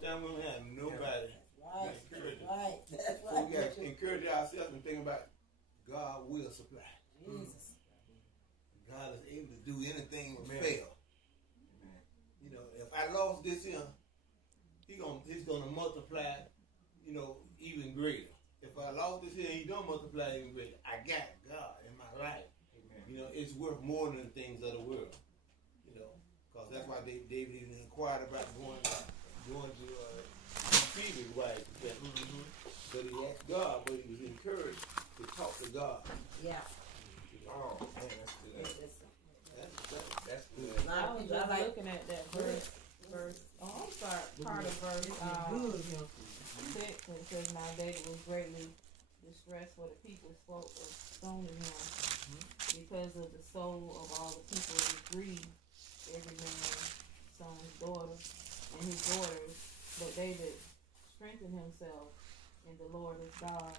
Sometimes we don't have nobody. Right. That's right. So we got to encourage ourselves and think about God will supply. Jesus. God is able to do anything but fail. You know, if I lost this here, he's gonna multiply, you know, even greater. If I lost this here, he don't multiply even greater. I got God in my life. Amen. You know, it's worth more than the things of the world. You know, because that's why David even inquired about going to feed his wife. But he asked God, but he was encouraged to talk to God. Yeah. Oh man, that's good. That's good. I was just looking at that verse. Oh, I'm sorry. Part of verse 6, when it says, "Now David was greatly distressed for the people spoke of stoning him because of the soul of all the people was grieved, every man's son's daughter and his daughters. But David strengthened himself in the Lord his God."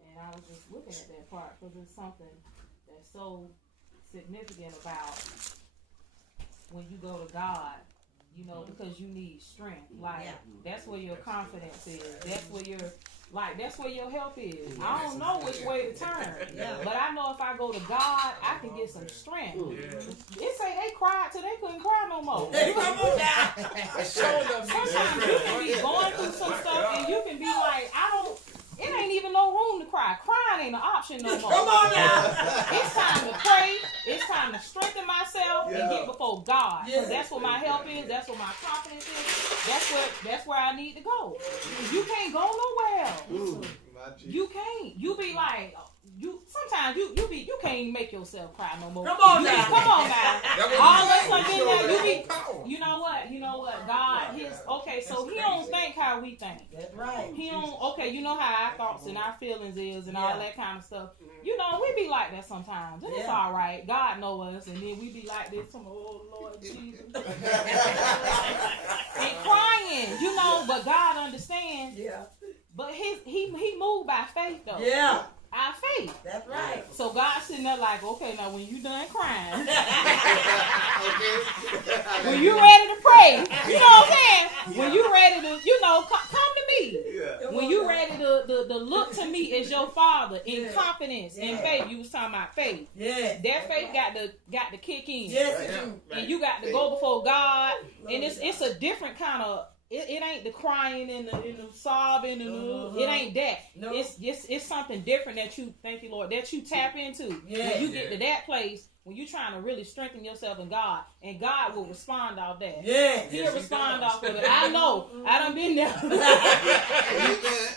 And I was just looking at that part because it's something that's so significant about when you go to God, you know, because you need strength. Like, that's where your confidence is. That's where that's where your help is. I don't know which way to turn, but I know if I go to God, I can get some strength. It say they cried till they couldn't cry no more. Sometimes you can be going through some stuff and you can be like, it ain't even no room to cry. Crying ain't an option no more. Come on now. It's time to pray. It's time to strengthen myself and get before God. Because that's where my help is. That's where my confidence is. That's where I need to go. You can't go nowhere. You can't. You be like, sometimes you can't even make yourself cry no more. Come on now. All of us up in there, you know what? God, so he don't think how we think. That's right. He don't, you know how our thoughts and our feelings is and all that kind of stuff. You know, we be like that sometimes. And it's all right. God know us. And then we be like this, oh Lord Jesus. And crying, you know, but God understands. Yeah. But he moved by faith though. Yeah. Our faith. That's right. So God's sitting there like, okay, now when you done crying, when you ready to pray, you know what I'm saying? When you ready to, you know, come to me. Yeah. When you ready to look to me as your Father in confidence and faith. You was talking about faith. Yeah. That faith got to kick in. Yes. And you got to go before God. And it's a different kind of. It ain't the crying and the sobbing and it ain't that. No. It's something different that you, thank you Lord, that you tap into. Yeah. When you get to that place, when you're trying to really strengthen yourself in God, and God will respond off that. Yeah. He'll respond off of it. I know. I done been there.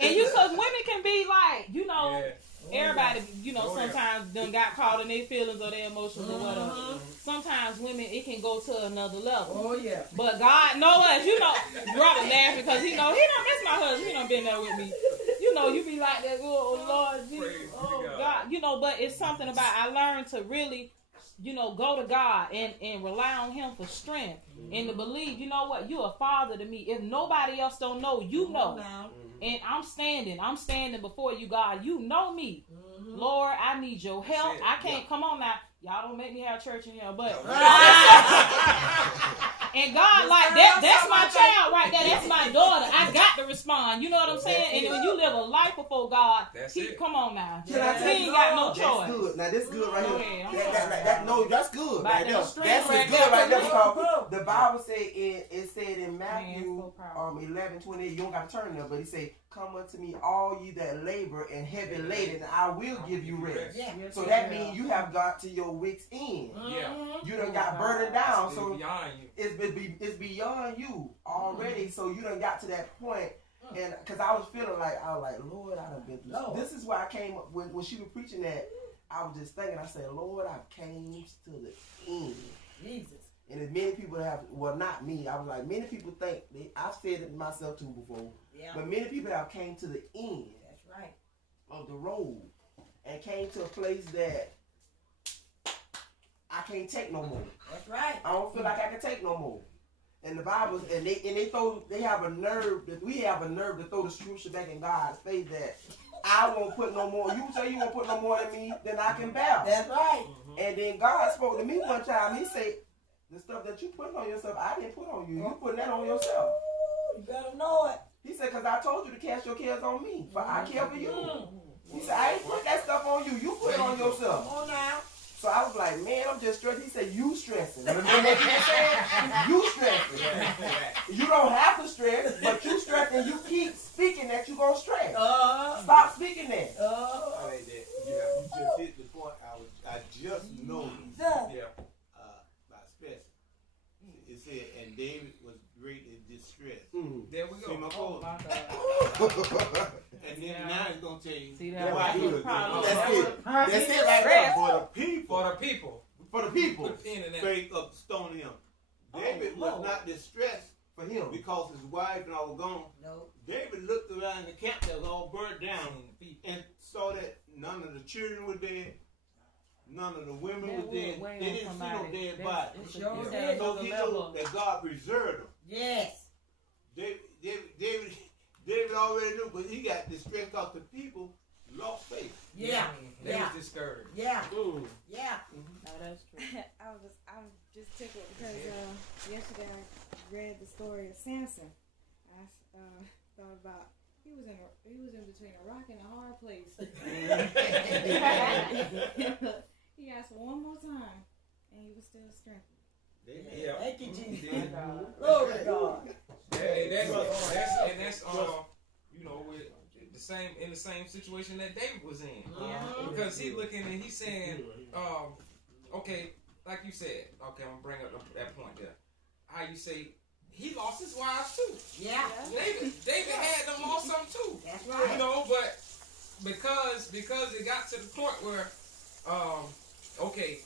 And because women can be like, you know, everybody, you know, sometimes done got caught in their feelings or their emotions or whatever. Sometimes women, it can go to another level. Oh, yeah. But God know us. You know, Robert laughing because he know, that's my husband. He done been there with me. You know, you be like that, oh, Lord Jesus, oh, God. You know, but it's something about, I learned to really, you know, go to God and rely on him for strength and to believe, you know what, you're a father to me. If nobody else don't know, you know. And I'm standing before you, God. You know me. Lord, I need your help. I can't, come on now. Y'all don't make me have church in here, but and God, like that's my child right there. That's my daughter. I got to respond. You know what I'm saying? And when you live a life before God, come on now. He ain't got no choice. That's good. Now this good right here. That's good. Right there. That's good right there because the Bible said it said in Matthew 11:28. You don't got to turn there, but he said, "Come unto me, all you that labor and heavy laden, and I will give you rest." Yeah. So that means you have got to your wits end. Yeah. You done got burdened down, so it's beyond you already. So you done got to that point, and because I was like, Lord, I done been through. This is why I came up when she was preaching that. I was just thinking, I said, Lord, I came to the end. Jesus. And as many people not me, I was like, many people think, I've said it myself too before, but many people have came to the end. That's right. Of the road and came to a place that I can't take no more. That's right. I don't feel like I can take no more. And the Bible, and they have a nerve, that we have a nerve to throw the scripture back in God's face that I won't put no more. You say you won't put no more in me than I can bear. That's right. And then God spoke to me one time. He said, the stuff that you put on yourself, I didn't put on you. You put that on yourself. You better said, because I told you to cast your cares on me, but I care for you. He said, I ain't put that stuff on you. You put it on yourself. Come on now. So I was like, man, I'm just stressing. He said, you stressing. Remember what he said? You stressing. You don't have to stress, but you stressing. You keep speaking that you going to stress. Stop speaking that. I like that. You just hit the point. I just noticed about stress. It said, and David was greatly distressed. There we go. See my Oh, my God. And then now it's going to tell you See that? why he was That's it. That's it right there. for the people. For the people. For the people. Put in that. Straight up stoning him. David was not distressed For him. because his wife and all were gone. No. David looked around the camp that was all burnt down and saw that none of the children were dead, none of the women were dead. They didn't see no dead bodies. So he knew that God preserved them. Yes. David already knew, but he got distressed because the people lost faith. Yeah. They was discouraged. Yeah. No, Yeah. that's true. I was just tickled because yesterday I read the story of Samson. I thought about he was in between a rock and a hard place. He asked for one more time, and he was still strengthened. Yeah. Thank you, Jesus. Yeah. Glory to God. That's you know, with the same in the same situation that David was in. Because he's looking and he's saying, okay, like you said, okay, I'm gonna bring up that point there. How you say he lost his wives too. Yeah. David had them lost some too. That's right. You know, but because it got to the point where, okay,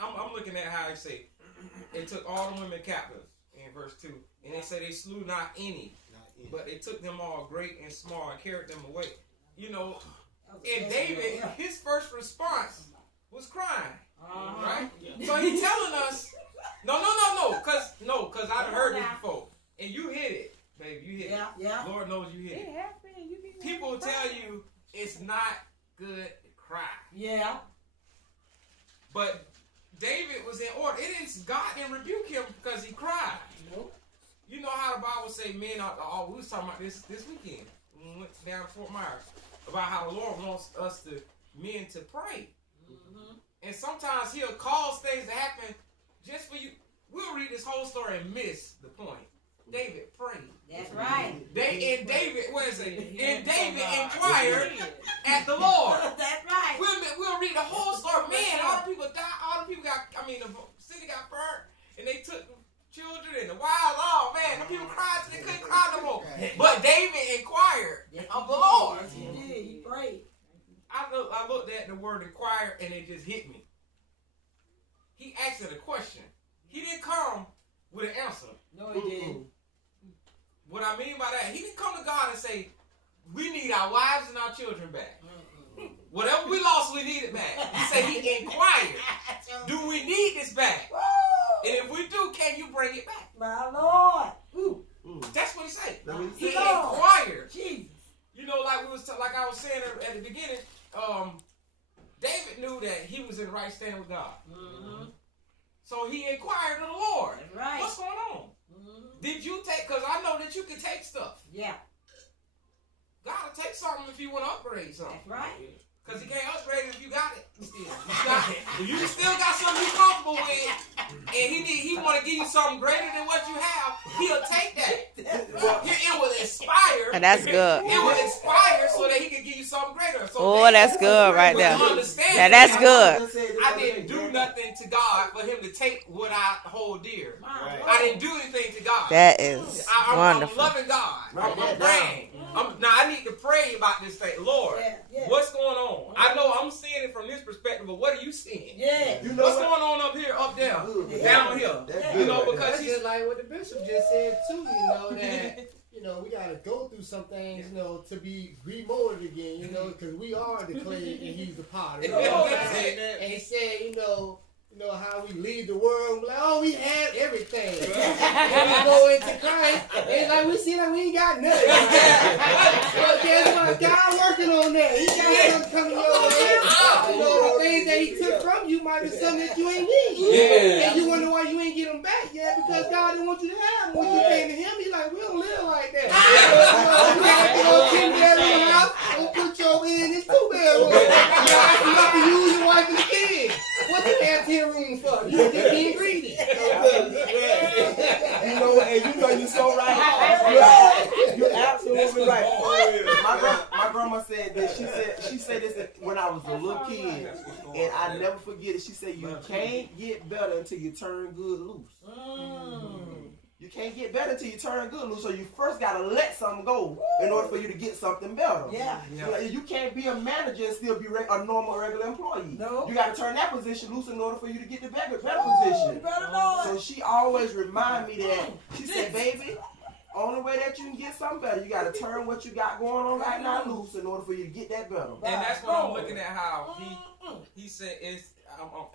I'm looking at how they say it took all the women captives in verse 2, and they say they slew not any, but they took them all great and small and carried them away. You know, and David, his first response was crying, right? So he's telling us, no, because I've heard this before, and you hit it, baby, you hit it. Yeah. Lord knows you hit it. People will tell you it's not good to cry. Yeah. But David was in order. God didn't rebuke him because he cried. Nope. You know how the Bible say men are. We was talking about this weekend when we went down to Fort Myers about how the Lord wants us men to pray. And sometimes He'll cause things to happen just for you. We'll read this whole story and miss the point. David prayed. That's right. David inquired at the Lord. That's right. We'll read the whole story. Man, all the people died. All the people the city got burnt, and they took the children and the wild. Oh man, the people cried till they couldn't cry no more. But David inquired of the Lord. Yes, he did. He prayed. I looked at the word inquire, and it just hit me. He asked it a question. He didn't come with an answer. No, he didn't. What I mean by that, he didn't come to God and say, we need our wives and our children back. Whatever we lost, we need it back. He said he inquired, do we need this back? And if we do, can you bring it back? My Lord. That's what he said. He Lord. inquired. Jesus. You know, like I was saying at the beginning, David knew that he was in right standing with God. So he inquired of the Lord. That's right. What's going on? Did you take, because I know that you can take stuff. Yeah. God will take something if you want to upgrade something. That's right. Because he can't upgrade it if you got it. If you still got something you're comfortable with, and he want to give you something greater than what you have, he'll take that. It will inspire. And that's good. It will inspire so that he can give you something greater. So Oh, that's good right there. Now that's good. I didn't do nothing to God for him to take what I hold dear. Right. I didn't do anything to God. That is I'm wonderful. loving God. I'm praying. Now I need to pray about this thing. Lord, what's going on? I know I'm seeing it from this perspective, but what are you seeing? Yeah. What's going on up here, up there, down here? You know, because that's just like what the bishop just said too. You know that we gotta go through some things, to be remolded again. Because we are the clay and he's the potter. And he said, how we leave the world, like, oh, we had everything. And we go into Christ, and it's like we see that we ain't got nothing. But guess what? God working on that. He got something coming your way. The things that he took from you might be something that you ain't need. And you wonder why you ain't get them back yet, because God didn't want you to have them. When you came to him, he like, we don't live like that. to use your wife and the kid. What the damn 10 rooms for? You just being greedy. You know what? And you know you're so right. You're absolutely right. My grandma said that. She said this when I was a little kid, and I never forget it. She said you can't get better until you turn good loose. You can't get better until you turn good loose. So you first gotta let something go in order for you to get something better. Yeah. You can't be a manager and still be a normal regular employee. No. You gotta turn that position loose in order for you to get the better position. You better know it. So she always remind me that. She said, baby, only way that you can get something better, you gotta turn what you got going on right now loose in order for you to get that better. And that's what I'm looking at. How he said it's.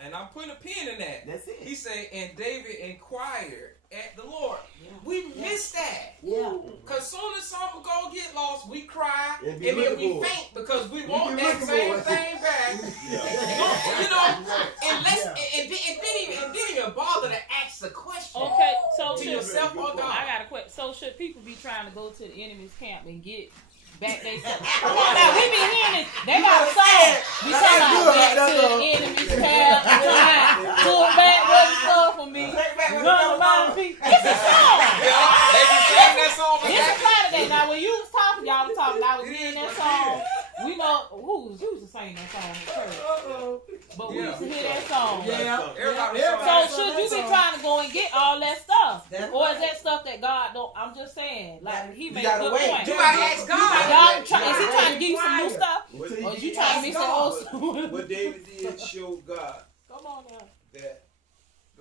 And I'm putting a pin in that. That's it. He said, and David inquired at the Lord. Yeah. We missed that. Yeah. Because soon as something go get lost, we cry and then we faint because we want that same thing back. You know, and didn't even bother to ask the question. Okay, so to yourself or God. I got a question. So should people be trying to go to the enemy's camp and get back they stuff? Come on now, we be hearing it. They got a song. We talking about back to the enemy's camp. Took back what you stole from me. Run around feet. It's a song. They be singing that song. It's a Saturday. Now when you was talking, y'all was talking. I was hearing that song. We know who used to sing that song in church. But we used to hear that song. Yeah. So should you be trying to go and get all that stuff? Or is that stuff that God don't? I'm just saying. Like he made a good point. You gotta ask God. Is he trying to give you some new stuff? Or is you trying to be some old school? What David did show God Come on now.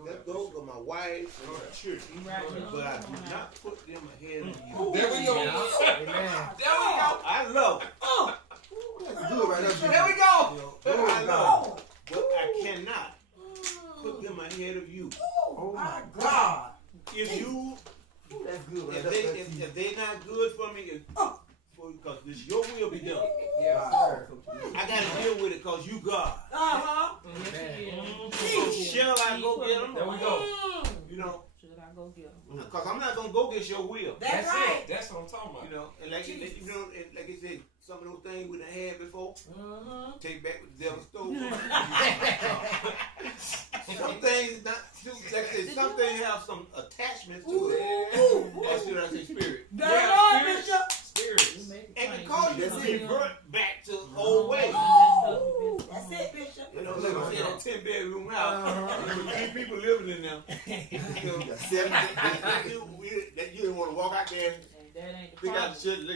that those are my wife and my children. But I do not put them ahead of you. There we go. Amen. There we go. I love them. That's good right there. There we go. I love them. But I cannot put them ahead of you. Oh my God. If you, That's good right if they not good for me, because this your will be done. Yeah. I gotta deal with it because you God. Shall I go get them? There we go. You know, Should I go get them? because I'm not gonna go get your will. That's right. It. That's what I'm talking about. You know, and like like I said, some of those things we done had before. Take back what the devil stole. Some things not too. Like I said, some things have some attachments to it. Or should I say spirit? Spirit. And it cause you to revert back to old ways. That's it, Bishop. You know, like I said, a 10-bedroom house. With 3 people living in them. That you didn't want to walk out there and pick out the shit. And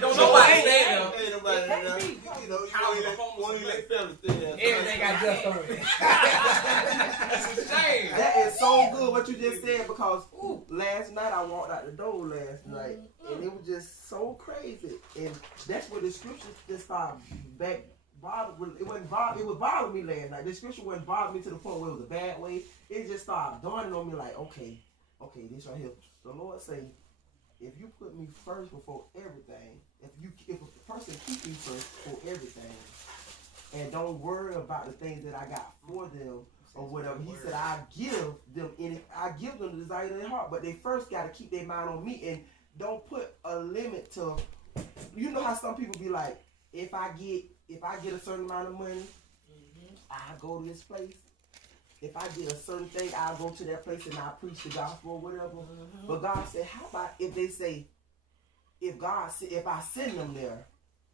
don't nobody stay there. Ain't nobody there. You know, you want to let family stay there. Everything got just on it. That's a shame. That is so good what you just said because last night I walked out the door last night and it was just so crazy. And that's where the scripture just started back. It was bothering me last night. The scripture wasn't bothering me to the point where it was a bad way. It just started dawning on me like, okay, this right here. The Lord say, if you put me first before everything, if a person keep me first before everything, and don't worry about the things that I got for them or whatever, he said I give them the desire of their heart, but they first got to keep their mind on me and don't put a limit to. You know how some people be like, if I get a certain amount of money, I go to this place. If I get a certain thing, I'll go to that place and I'll preach the gospel or whatever. But God said, how about if they say, if I send them there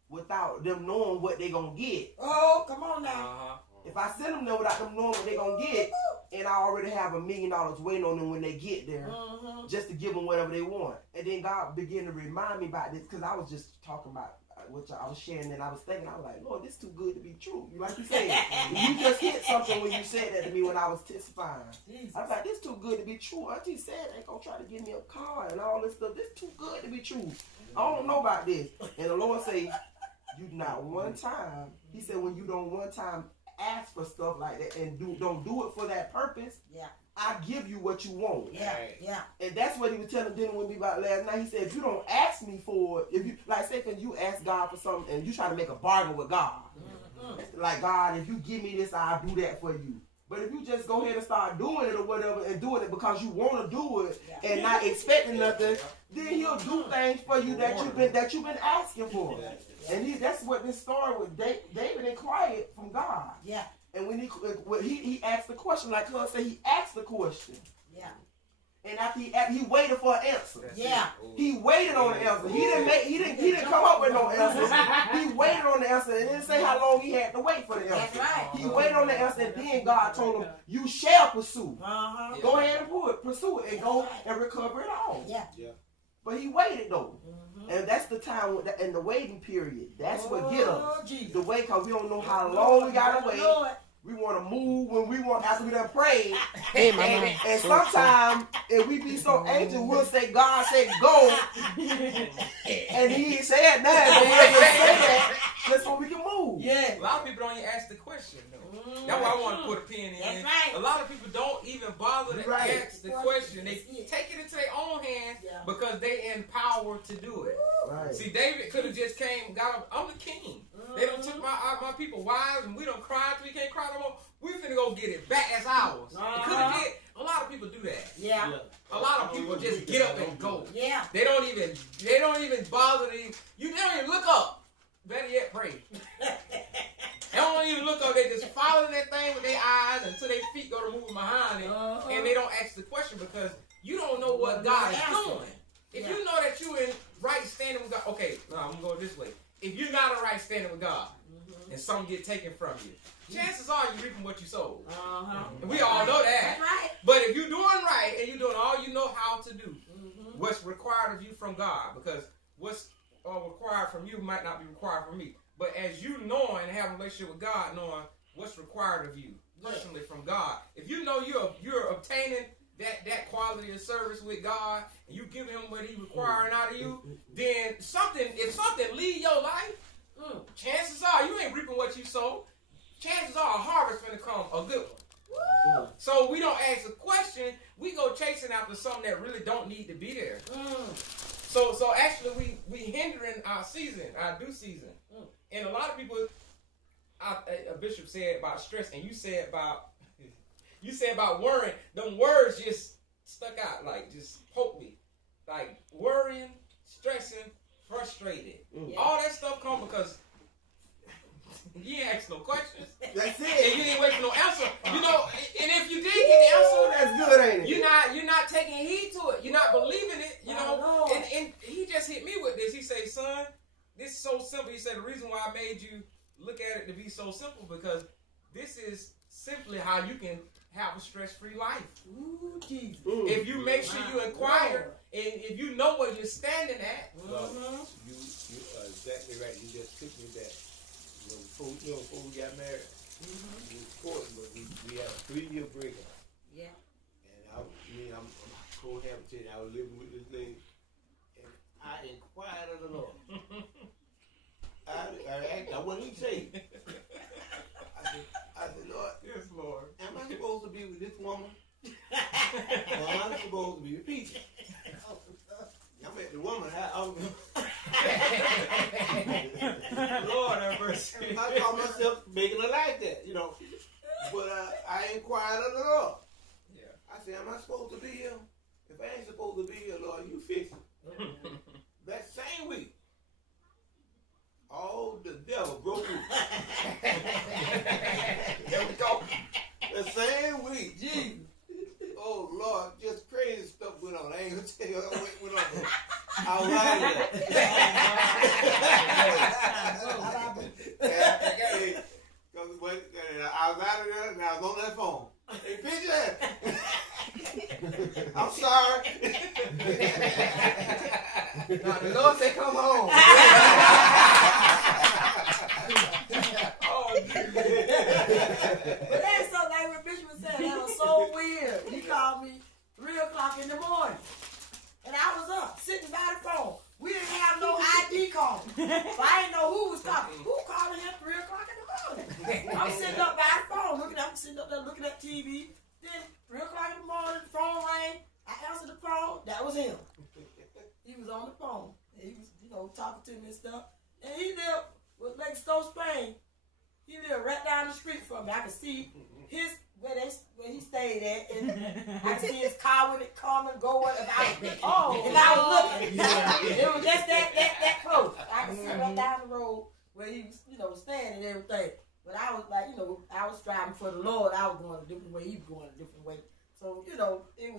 without them knowing what they're going to get. Oh, come on now. If I send them there without them knowing what they're going to get, and I already have $1 million waiting on them when they get there, just to give them whatever they want. And then God began to remind me about this, because I was just talking about, which I was sharing, and I was thinking, I was like, Lord, this is too good to be true. Like you said, you just hit something when you said that to me when I was testifying. I was like, this is too good to be true. Auntie said they gonna try to give me a car and all this stuff. This is too good to be true. I don't know about this. And the Lord say, you not one time. He said, when you don't one time ask for stuff like that and don't do it for that purpose, I give you what you want. And that's what he was dealing with me about last night. He said, if you don't ask me for it, if you, like say, if you ask God for something and you try to make a bargain with God, like, God, if you give me this, I'll do that for you. But if you just go ahead and start doing it or whatever and doing it because you want to do it and not expecting nothing, then he'll do things for you that you've been asking for. And that's what this story with David inquired from God. Yeah. And when he asked the question, like Cuz said, he asked the question. Yeah. And after he waited for an answer. Yeah. He waited on the answer. He didn't come up with no answer. He waited on the answer and didn't say how long he had to wait for the answer. That's right. He waited on the answer and then God told him, you shall pursue. Go ahead and pursue it and go and recover it all. Yeah. But he waited though. And that's the time in the waiting period. That's what get us. The wait, because we don't know how long we gotta wait. We want to move when we want after we done prayed. And sometimes if we be so anxious, we'll say, God said go. And he ain't said nothing, but we'll just say that just so we can move. Yeah. A lot of people don't even ask the question, though. That's why I want to put a pin in. That's right. A lot of people don't even bother to ask the question. They take it into their own hands because they empowered to do it. Right. See, David could have just got up. I'm the king. They done took my people wives and we done cried till we can't cry no more. We finna go get it back as ours. A lot of people do that. Yeah. A lot of people just get up and go. Yeah. They don't even bother to. You don't even look up. Better yet, pray. They don't even look up. They just follow that thing with their eyes until their feet go to moving behind it, and they don't ask the question because you don't know what God is doing. If you know that you're in right standing with God, okay, no, I'm gonna go this way. If you're not in right standing with God, and something get taken from you, chances are you're reaping what you sowed. And we all know that. Right. But if you're doing right and you're doing all you know how to do, what's required of you from God, because what's required from you might not be required from me. But as you knowing and having a relationship with God, knowing what's required of you personally from God, if you know you're obtaining that quality of service with God, and you give him what he's requiring out of you, then if something leave your life, chances are you ain't reaping what you sowed. Chances are a harvest going to come, a good one. So we don't ask a question, we go chasing after something that really don't need to be there. So actually we hindering our season, our due season. And a lot of people, a bishop said about stress, and you said about worrying. Them words just stuck out, like just poke me. Like worrying, stressing, frustrated. All that stuff come because you ain't ask no questions. That's it. And you didn't wait for no answer. You know, and if you did get the answer, that's good, ain't it? You're not taking heed to it. You're not believing it. You know. And he just hit me with this. He say, son, this is so simple. He said the reason why I made you look at it to be so simple because this is simply how you can have a stress-free life. Ooh, Jesus. If you make sure you inquire and if you know where you're standing at. You exactly right. You just took me back. Before we got married, we was courting, but we had a 3-year breakup. Yeah. And I'm cohabitating. I was living with this lady, and I inquired of the Lord. I wasn't even saved. I said, Lord, yes, Lord. Am I supposed to be with this woman? Or am I supposed to be with Peter? I'm at the woman house. Lord have mercy. I call myself making it like that, you know. But I inquired of the Lord. Yeah. I said, am I supposed to be here? If I ain't supposed to be here, Lord, you fix it. That same week, all the devil broke loose. There we go. The same week. Jesus. Oh, Lord, just crazy stuff went on. I ain't going to tell you what went on. I was out of there. I was out of there and I was on that phone. Hey, picture. I'm sorry. Now, the Lord said, come home. But that's something like what Bishop was saying. That was so weird. He called me 3 o'clock in the morning. And I was up, sitting by the phone. We didn't have no ID card. So I didn't know who was talking. Who calling him 3 o'clock in the morning? I'm sitting up by the phone, sitting up there looking at TV. Then 3 o'clock in the morning, the phone rang. I answered the phone. That was him. He was on the phone. He was, talking to me and stuff. And he lived with Lake Stowe, Spain. He lived right down the street from me. I could see where he stayed at, and I could see his car when it come and go. If I was looking, it was just that close. I could see right down the road where he was, standing and everything. But I was like, I was striving for the Lord. I was going a different way. He was going a different way. So, it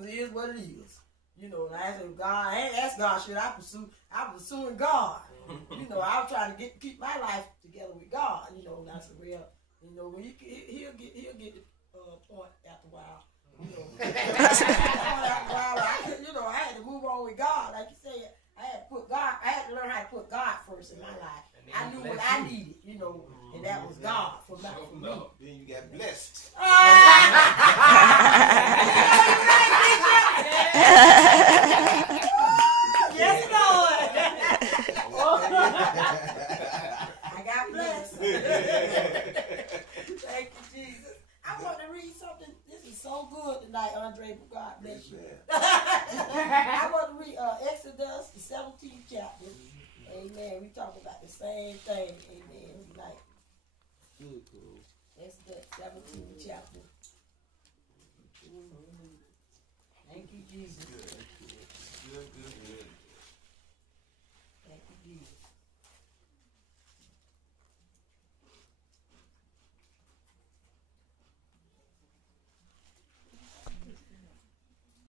is what it is. And I said, God, I ain't asked God, should I pursue? I'm pursuing God. I was trying to keep my life together with God. And I said, well, when he'll get the point after a while. After a while, I had to move on with God. Like you said, I had to learn how to put God first in my life. I knew what I needed, and that was God for me. Then you got blessed. Yes, Lord. I got blessed. Thank you, Jesus. I want to read something. This is so good tonight, Andre. God bless you. I want to read Exodus, the 17th chapter. Amen. We talk about the same thing. Amen. Tonight. Cool. Exodus 17th chapter. Thank you, Jesus.